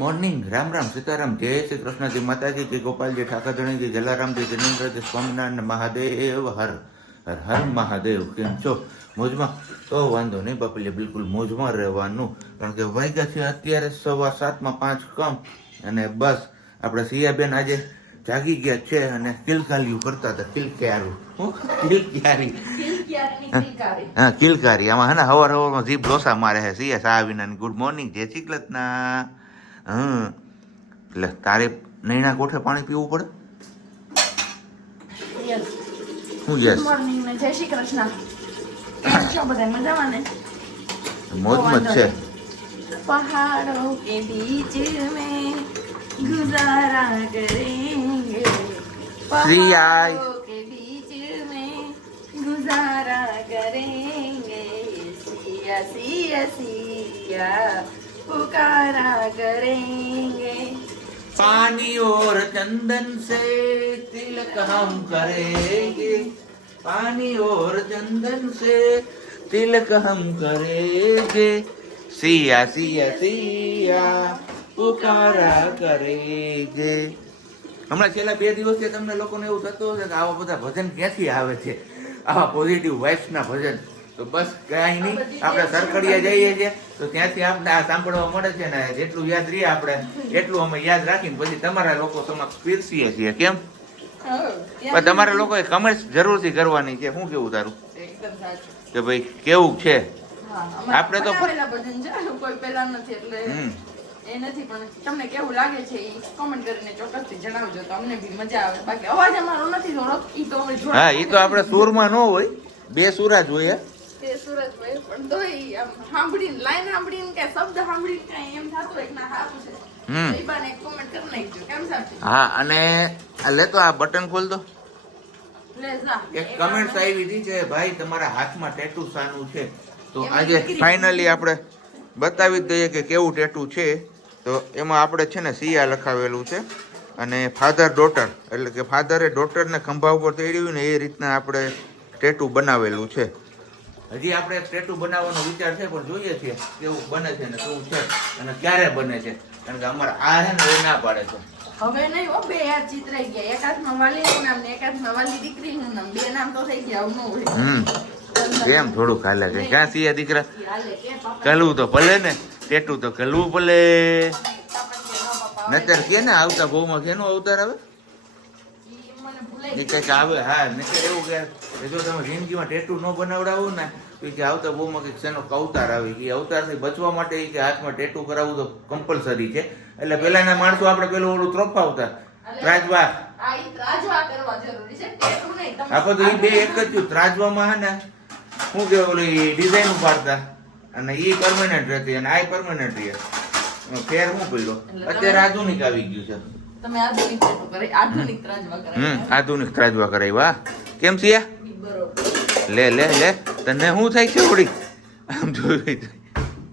Morning Ram Ram Sitaram જય શ્રી કૃષ્ણજી માતાજી જી ગોપાલજી ઠાકરધણીજી જલારામજી જિનેન્દ્રજી સ્વામિનારાયણ મહાદેવ હર હર હર મહાદેવ. કેમ છો? મોજમાં? તો વાંધો નહીં બાપલી, બિલકુલ મોજમાં રહેવાનું. કારણ કે વાગ્યા છે અત્યારે 7:15 કમ. અને બસ આપણે સિયાબેન આજે જાગી ગયા છે અને કિલકાલિયું કરતા હતા. કિલક્યારું હા કિલકારી. આમાં હે ને હવારમાં જીભ ડોસા મારે છે સિયા સા વિના. ગુડ મોર્નિંગ, જય શ્રી કૃષ્ણ. એટલે તારે નૈણા કોઠે પાણી પીવું પડે. શું યસ મોર્નિંગ ને જય શ્રી કૃષ્ણ. કેમ છો બધા? મજામાં ને? મોજમાં જ છે. પહાડો કે બીચ में गुजारा करेंगे, पहाड़ों के बीच में गुजारा करेंगे, सिया सिया सिया पुकारा करेंगे. पानी और चंदन से तिलक हम करेंगे, पानी और चंदन से तिलक हम करेंगे, सिया सिया सिया પુકારા કરેંગે. હમણાં છેલ્લા 2 દિવસથી તમને લોકોને એવું થતું હશે કે આવા બધા ભજન ક્યાંથી આવે છે, આવા પોઝિટિવ વાઇબ્સના ભજન. તો બસ કાંઈ નહીં, આપણે સરકડિયા જઈએ છીએ તો ત્યાંથી આપણે આ સાંભળવા મળે છે ને જેટલું યાદ રહીએ આપણે એટલું અમે યાદ રાખીને પછી તમારા લોકો સમક્ષ પીરસીએ છીએ. કેમ? પણ તમારા લોકોએ કમેન્ટ્સ જરૂરથી કરવાની છે. શું કેવું તારું કે ભાઈ કેવું છે? આપણે તો ભજન છે, કોઈ પહેલા નથી એટલે એ નથી, પણ તમને કેવું લાગે છે એ કોમેન્ટ કરીને ચોક્કસથી જણાવજો તો અમને બી મજા આવે. બાકી અવાજ અમારો નથી થોડો, ઈ તો અમે જોડા. હા, ઈ તો આપણે સુરમાં ન હોય, 2 સુરા જ હોય. તે સુરજભાઈ પણ તોય આમ સાંભળીને લાઈન સાંભળીને કે શબ્દ સાંભળીને કઈ એમ થતું હોય કે ના સારું છે. એ બાને કોમેન્ટ કરી નાખજો. કેમ સાહેબ? હા, અને લે તો આ બટન ખોલ દો. લે જા. એક કમેન્ટ્સ આવી હતી કે ભાઈ તમારા હાથમાં ટેટુ શાનું છે. તો આજે ફાઇનલી આપણે બતાવી જ દઈએ કે કેવું ટેટુ છે. તો એમાં આપણે છે ને સિયા લખાવેલું છે અને ફાધર ડોટર, એટલે કે ફાધરે ડોટરને ખંભા ઉપર તેડ્યું ને એ રીતના આપણે ટેટુ બનાવેલું છે. હજી આપણે ટેટુ બનાવવાનો વિચાર છે પણ જોઈએ છીએ કેવું બને છે ને શું છે અને ક્યારે બને છે. કારણ કે અમારે આ છે ને એ ના પાડે છે. હવે નહીં હો, 2 યાદ ચિતરાઈ ગયા. એક હાથમાં વાલીનું નામ ને એક હાથમાં વાલી દીકરીનું નામ. 2 નામ તો થઈ ગયા. આવું ન હોય. એમ થોડુંક હાલે છે. ક્યાં સિયા દીકરા? કલવું તો ભલે ને, ટેટુ તો કલવું ભલે. નતર કે ને આવતા બહુમાં કેનો અવતાર આવે એ કઈક આવે. હા, નતર એવું કે જો તમે જિંદગીમાં ટેટુ ન બનાવડાવો ને તો કે આવતા બહુમાં કઈક શેનો અવતાર આવે. એ અવતારથી બચવા માટે કે હાથમાં ટેટુ કરાવવું તો કમ્પલસરી છે. એટલે પેલાના માણસો આપણે પેલું ઓલું ત્રોફાવતા ત્રાજવા. આપણે તો એ 2 એક જ થયું. ત્રાજવામાં હે ને શું કે ઓલી ડિઝાઇન ઉપાડતા અને એ પરમાનન્ટ રહેતી અને આ પરમાનન્ટ રહે. ફેર શું પડ્યો? અત્યારે આધુનિક આવી ગયું છે. તમે આધુનિક ટેટુ કરે, આધુનિક ત્રાજવા કરે. આધુનિક ત્રાજવા કરાવ્યા. કેમ સિયા? બરોબર. લે લે લે, તને શું થાય છે ઓડી? આમ જોયું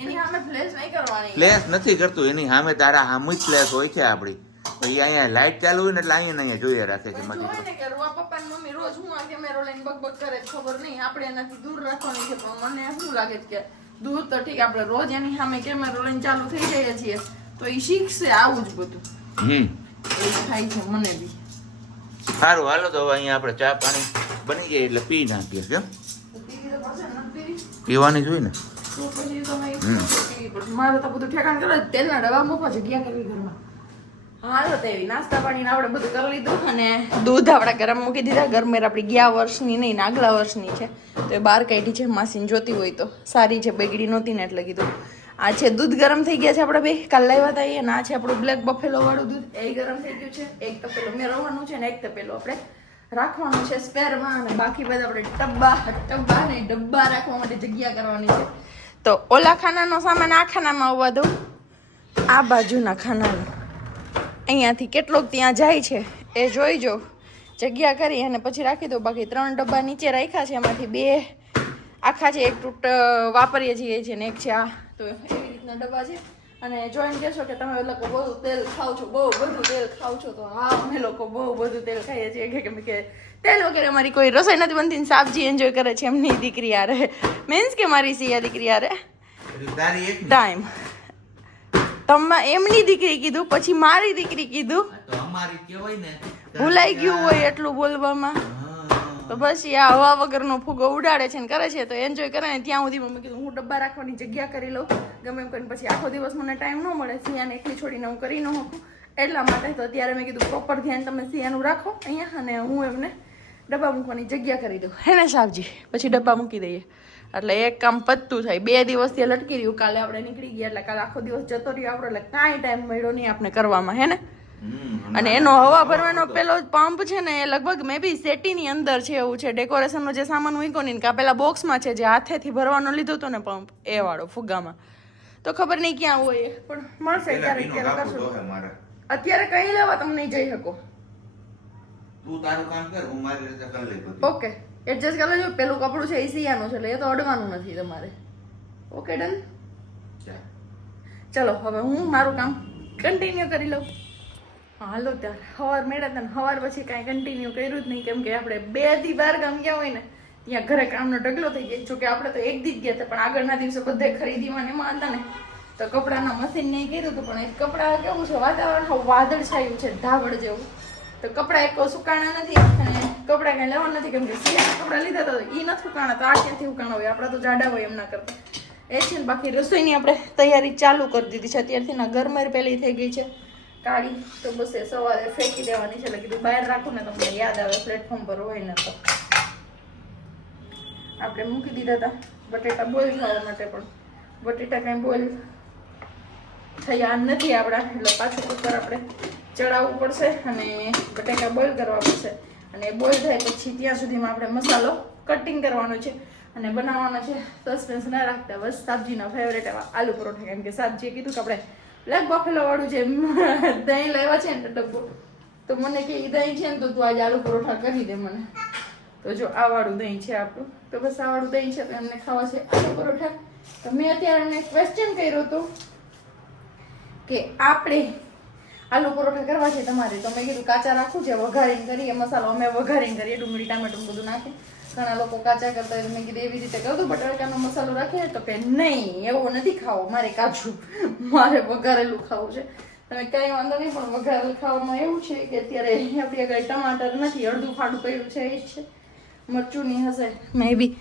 એની સામે ફ્લેશ નહીં કરવાની. ફ્લેશ નથી કરતું, એની સામે તારા સામે જ ફ્લેશ હોય છે આપડી. એ અહીંયા લાઈટ ચાલુ હોય ને એટલે અહીંયા જોઈએ રાખે છે. જોઈ ને કે રૂવા પપ્પા ને મમ્મી રોજ હું આ કેમેરો લઈને બકબક કરે ખબર નહીં. આપણે એનાથી દૂર રાખવાની છે. પણ મને શું લાગે છે કે દૂર તો ઠીક, આપણે રોજ એની સામે કેમેરો લઈને ચાલુ થઈ જઈએ છીએ તો એ શીખશે આવું જ બધું. એવું થાય છે મને બી. સારું, હાલો તો હવે અહીંયા આપણે ચા પાણી બની જાય એટલે પી નાખીએ. કેમ? પીવાની જોઈએ ને. મારે તો બધું ઠેકાણ કરે, તેલના ડબ્બા મૂકવા, જગ્યા કરવી ઘરમાં. હાલો તો એવી નાસ્તા પાણીને આપણે બધું કરી લીધું અને દૂધ આપણે ગરમ મૂકી દીધા. ગરમેર આપણી ગયા વર્ષની નહીં, આગલા વર્ષની છે તો એ બહાર કાઢી છે. માસીને જોતી હોય તો સારી છે, બગડી નહોતી ને એટલે કીધું. આ છે દૂધ ગરમ થઈ ગયા છે આપણે 2 કાલ લાવ્યા હતા અને આ છે આપણું બ્લેક બફેલો વાળું દૂધ. એ ગરમ થઈ ગયું છે. એક તપેલું મેળવવાનું છે ને એક તપેલું આપણે રાખવાનું છે સ્પેરમાં. અને બાકી બધા આપણે ડબ્બા ને ડબ્બા રાખવા માટે જગ્યા કરવાની છે. તો ઓલા ખાનાનો સામાન આ ખાનામાં આવવા દઉં, આ બાજુના ખાનાનો અહીંયાથી કેટલોક ત્યાં જાય છે એ જોઈજો. જગ્યા કરી અને પછી રાખી દો. બાકી 3 ડબ્બા નીચે રાખ્યા છે, એમાંથી 2 આખા છે, એક તૂટ વાપરીએ છીએ ને એક છે આ. તો એવી રીતના ડબ્બા છે. અને જોઈને કહેશો કે તમે લોકો બહુ તેલ ખાવ છો, બહુ બધું તેલ ખાવ છો. તો હા, અમે લોકો બહુ બધું તેલ ખાઈએ છીએ. કે તેલ વગેરે અમારી કોઈ રસોઈ નથી બનતી. સાબજી એન્જોય કરે છે એમની દીકરી યારે, મીન્સ કે મારી સિયા દીકરી યારે ટાઈમ એમની દીકરી કીધું, પછી મારી દીકરી કીધું, આ તો અમારી કહેવાય ને. ભૂલાઈ ગયું હોય એટલું બોલવામાં. હા. તો પછી આ હવા વગરનો ફુગો ઉડાડે છે ને કરે છે, તો એન્જોય કરે ને ત્યાં સુધી મમ્મી કીધું હું ડબ્બા રાખવાની જગ્યા કરી લઉં, ગમે એમ કરીને પછી આખો દિવસ મને ટાઈમ ન મળે, સિયાને એકલી છોડીને હું કરી ન શકું, એટલા માટે તો અત્યારે મેં કીધું પ્રોપર ધ્યાન તમે સિયાનું રાખો અહીંયા, અને હું એમને ડબ્બા મૂકવાની જગ્યા કરી દઉં, હે ને સાબજી? પછી ડબ્બા મૂકી દઈએ એટલે એક કામ પતતું થાય. 2 દિવસથી લટકી રહ્યું, કાલે આપણે નીકળી ગયા એટલે કાલે આખો દિવસ જતો રહ્યો આપણો, એટલે કાંઈ ટાઈમ મળ્યો નહીં આપણે કરવામાં, હે ને? અને એનો હવા ભરવાનો પેલો પંપ છે ને એ લગભગ મે બી સેટીની અંદર છે એવું છે, ડેકોરેશનનો જે સામાન મૂક્યો ને કા પેલા બોક્સમાં છે, જે હાથેથી ભરવાનો લીધો હતો ને પંપ, એ વાળો ફુગ્ગામાં. તો ખબર નહીં ક્યાં હોય એ, પણ મળશે ક્યારેક ક્યારેક કરશું. અત્યારે કઈ લેવા તમે નહીં જઈ શકો. તું તારું કામ કર, હું મારી રીતે કરી લઈ બધું. ઓકે, એડજસ્ટ કરી લેજો. પેલું કપડું છે એ સિયાનું છે એટલે એ તો અડવાનું નથી તમારે. Okay done. ચલો હવે હું મારું કામ કન્ટિન્યુ કરી લઉં. હાલો ત્યારે સવાર મેળા તને સવાર પછી કાંઈ કન્ટિન્યુ કર્યું જ નહીં, કેમ કે આપણે 2 દી 12 ગામ ગયા હોય ને ત્યાં ઘરે કામનો ઢગલો થઈ ગયો. જોકે આપણે તો 1 દી જ ગયા હતા, પણ આગળના દિવસે બધે ખરીદીમાં એમાં હતા ને, તો કપડાના મશીન નહીં કર્યું હતું. પણ એ કપડાં કેવું છે, વાતાવરણ વાદળછાયું છે ધાવડ જેવું, તો કપડાં એક સુકાણા નથી અને કપડાં કાંઈ લેવા નથી, કેમ કે સિયાના કપડાં લીધા હતા એ નથી સુકાણા, તો આ ક્યાંથી સુકાણા હોય, આપણા તો જાડા હોય એમના કરતા એ છે ને. બાકી રસોઈની આપણે તૈયારી ચાલુ કરી દીધી છે અત્યારથી ના, ગરમેર પહેલી થઈ ગઈ છે કાળી, તો બસ એ સવારે ફેંકી દેવાની છે, એટલે કીધું બહાર રાખું ને તમને યાદ આવે પ્લેટફોર્મ પર હોય ને. તો આપણે મૂકી દીધા હતા બટેટા બોઇલ થવા માટે, પણ બટેટા કાંઈ બોઇલ થયા નથી આપણા, એટલે પાછું કુકર આપણે ચડાવવું પડશે અને બટેટા બોઇલ કરવા પડશે. અને બોઇલ થાય પછી ત્યાં સુધીમાં આપણે મસાલો કટિંગ કરવાનો છે અને બનાવવાનો છે. સસ્પેન્સ ના રાખતા, બસ સાબજીના ફેવરેટ એવા આલુ પરોઠા, કેમ કે સાબજીએ કીધું કે આપણે બ્લેક બફેલો વાળું જે દહીં લેવા છે ને ડબ્બો, તો મને કે દહીં છે ને તો તું આજે આલુ પરોઠા કરી દે મને. તો જો આ વાળું દહીં છે આપણું, તો બસ આ વાળું દહીં છે તો એમને ખાવા છે આલુ પરોઠા. તો મેં અત્યારે એમને ક્વેશ્ચન કર્યો હતો કે આપણે આલુ પરોઠા કરવા છે તમારે, તો મેં કીધું કાચા રાખું છે, વઘારીને કરીએ મસાલો, અમે વઘારીને કરીએ, ડુંગળી ટામેટું બધું નાખી. ઘણા લોકો કાચા કરતા હોય, મેં કીધું એવી રીતે કરું, બટાકાનો મસાલો રાખીએ, તો કે નહીં એવું નથી ખાવો, મારે કાચું, મારે વઘારેલું ખાવું છે. તમે કઈ વાંધો નહીં, પણ વઘારેલું ખાવામાં એવું છે કે અત્યારે આપણી આગળ ટમાટર નથી, અડધું ફાડું પડ્યું છે એ જ છે, મરચું નહીં હશે મે બી.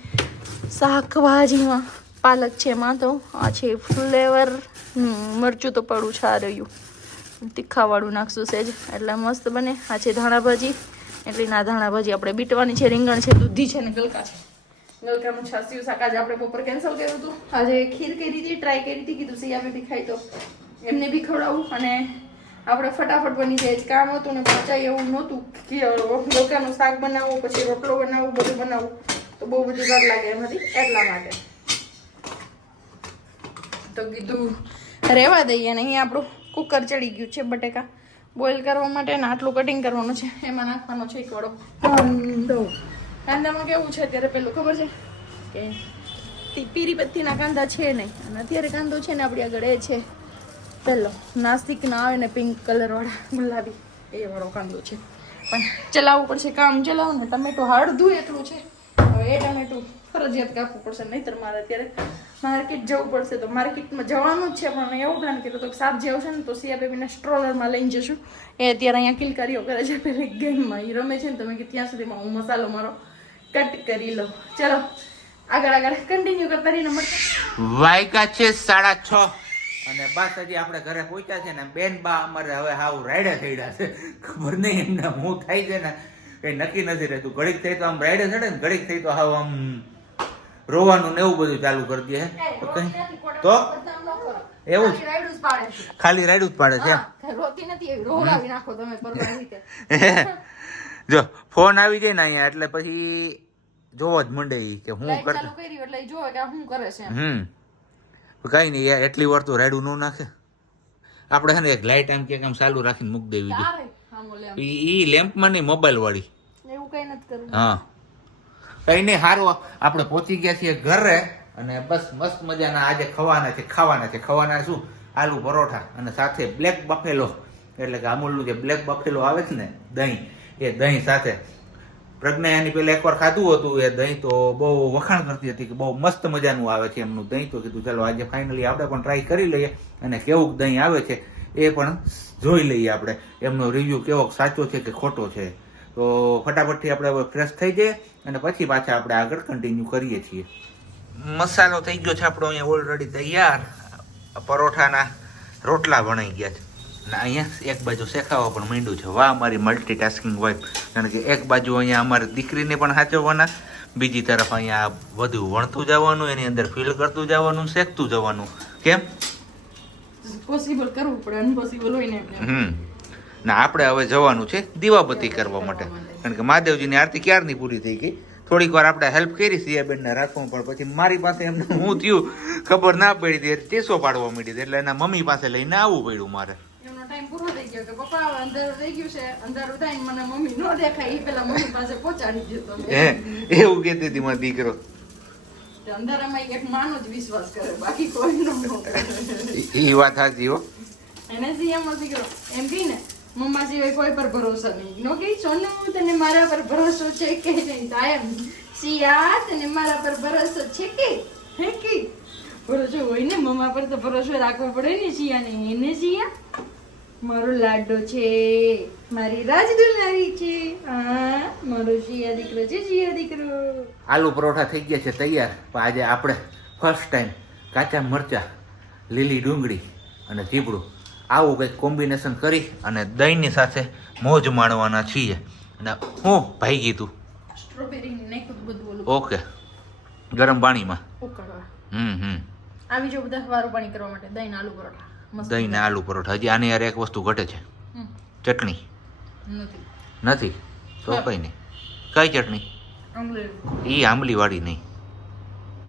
શાકભાજીમાં પાલક છે, એમાં તો આ છે ફ્લેવર, મરચું તો પડું છે આ રહ્યું, તીખાવાળું નાખશું સેજ એટલે મસ્ત બને. આ છે ધાણા ભાજી, એટલે ના ધાણા ભાજી આપણે બીટવાની છે, રીંગણ છે, દૂધી છે ને ગલકા છે. ગલકાનું છાસ્યું શાક આજે આપણે બપોર કેન્સલ કર્યું હતું, આજે ખીર કરી હતી, ટ્રાય કરી હતી, કીધું સિયા બેબી ખાઈ તો એમને બી ખવડાવું, અને આપણે ફટાફટ બની જાય કામ હતું ને પચાય એવું નહોતું કે ગલકાનું શાક બનાવવું, પછી રોટલો બનાવવું, બધું બનાવવું, તો બહુ બધું વાર લાગે એમ હતી, એટલા માટે તો કીધું રહેવા દઈએ. અને અહીંયા આપણું કુકર ચડી ગયું છે બટેકા બોઇલ કરવા માટે, ને આટલું કટિંગ કરવાનું છે, એમાં નાખવાનો છે એક વાળો કાંદો. કાંદામાં કેવું છે અત્યારે, પેલું ખબર છે કે પીરી પત્તીના કાંદા છે નહીં, અને અત્યારે કાંદો છે ને આપણી આગળ એ છે પેલો નાસિકના આવે ને પિંક કલર વાળા ગુલાબી, એ વાળો કાંદો છે. પણ ચલાવવું પડશે, કામ ચલાવું ને. ટમેટું હળદું એટલું છે, હવે એ ટમેટું ફરજિયાત કાપવું પડશે, નહીંતર મારે અત્યારે માર્કેટ જવું પડશે. તો માર્કેટમાં જવાનું જ છે, પણ મેં એવું પ્લાન કર્યો તો સાબજી આવશે ને તો સિયા બેબીને સ્ટ્રોલરમાં લઈને જશું. એ અત્યારે અહીંયા કિલકારીઓ કરે છે પેલી ગેમમાં, એ રમે છે ને, તમે કે ત્યાં સુધીમાં હું મસાલો મારો કટ કરી લઉં. ચલો આગળ કન્ટિન્યુ કરતા રહીને મળતા. વાયકા છે 6:30 અને બસ હજી આપણે ઘરે પહોંચ્યા છે ને, બેન બા અમારે હવે હાવ રાયડે થઈડા છે, ખબર નહીં એમને હું થાય છે ને કઈ નક્કી નથી રહેતું. ઘડીક થઈ તો આમ રાયડે ચડે ને, ઘડીક થઈ તો હાવ આમ રોવાનું ને એવું બધું ચાલુ કરી દે. તો એવું ખાલી રાયડું જ પાડે છે. જો ફોન આવી જાય ને અહીંયા એટલે પછી જોવો જ મંડે કે હું કરતો, કઈ નહીં યાર, એટલી વાર તો રાયડું ન નાખે. આપણે છે ને એક લાઈટ આમ કે આમ ચાલુ રાખીને મૂકી દેવી જોઈએ, ઈ લેમ્પમાં નહીં, મોબાઈલ વાળી. હા કઈ નહીં, સારું આપણે પહોંચી ગયા છીએ ઘરે, અને બસ મસ્ત મજાના આજે ખાવાના છે શું, આલુ પરોઠા અને સાથે બ્લેક બફેલો, એટલે કે અમૂલનું જે બ્લેક બફેલો આવે છે ને દહીં, એ દહીં સાથે પ્રજ્ઞા એની પહેલા એકવાર ખાધું હતું એ દહીં તો બહુ વખાણ કરતી હતી કે બહુ મસ્ત મજાનું આવે છે એમનું દહીં. તો કીધું ચાલો આજે ફાઇનલી આપણે પણ ટ્રાય કરી લઈએ અને કેવું દહીં આવે છે એ પણ જોઈ લઈએ આપણે, એમનો રિવ્યૂ કેવો સાચો છે કે ખોટો છે. તો ફટાફટથી આપણે હવે ફ્રેશ થઈ જઈએ અને પછી પાછા આપણે આગળ કન્ટિન્યુ કરીએ છીએ. મસાલો થઈ ગયો છે આપણો અહીંયા ઓલરેડી તૈયાર. પરોઠાના રોટલા વણાઈ ગયા છે અને અહીંયા એક બાજુ શેકાવા પણ માંડ્યું છે. વાહ મારી મલ્ટીટાસ્કિંગ વાઇફ, કારણ કે એક બાજુ અહીંયા અમારી દીકરીને પણ સાચવવાના, બીજી તરફ અહીંયા બધું વણતું જવાનું, એની અંદર ફિલ કરતું જવાનું, શેકતું જવાનું. કેમ પોસિબલ કરવું પડે, અનપોસિબલ હોય ને એટલે. ના આપણે હવે જવાનું છે દીવાબત્તી કરવા માટે, કારણ કે મહાદેવજીની આરતી ક્યારની પૂરી થઈ ગઈ. થોડીક વાર આપણે હેલ્પ કરી સિયાબેનને રાખવું, પણ પછી મારી પાસે એમને હું થયું ખબર ના પડી હતી, ટેસો પાડવા માંડી હતી, એટલે એના મમ્મી પાસે લઈને આવવું પડ્યું મારે. એમનો ટાઈમ પૂરો થઈ ગયો કે પપ્પા હવે અંધારું થઈ ગયું છે, અંધારું થાય મને મમ્મી નો દેખાય એ પેલા મમ્મી પાસે પહોંચાડી દો તમે. એવું કહેતી હતી મારો દીકરો. અંધારામાં એક માનો જ વિશ્વાસ કરે, બાકી કોઈ નો કરે. એ વાત સાચી હો. એને સિયામો દીકરો એમ કહી ને મમ્મા સિવાય કોઈ પર ભરોસો નહીં. નો કે સોનુ તને મારા પર ભરોસો છે કે નહીં? તાયમ સિયા તને મારા પર ભરોસો છે કે હે કે? ભરોસો હોય ને મમ્મા પર તો ભરોસો રાખવો પડે ને સિયાને. એને સિયા મારો લાડો છે, મારી રાજદુલારી છે, હા મારો સિયા દીકરો છે, સિયા દીકરો. આલુ પરોઠા થઈ ગયા છે તૈયાર. પણ આજે આપણે ફર્સ્ટ ટાઈમ કાચા મરચા, લીલી ડુંગળી અને ચીપડું આવું કંઈક કોમ્બિનેશન કરી અને દહીંની સાથે મોજ માણવાના છીએ. અને હું ભાઈ કીધું સ્ટ્રોબેરી નાખ્યું બધું ઓલું. ઓકે, ગરમ પાણીમાં ઉકળવા આવી જો બધા વારું પાણી કરવા માટે દહીં આલુ પરોઠા મસ્ત. દહીં ને આલુ પરોઠા. હજી આની યાર એક વસ્તુ ઘટે છે, ચટણી નથી. નથી તો કઈ નહીં. કઈ ચટણી? આમલી એ આંબલી વાળી નહીં,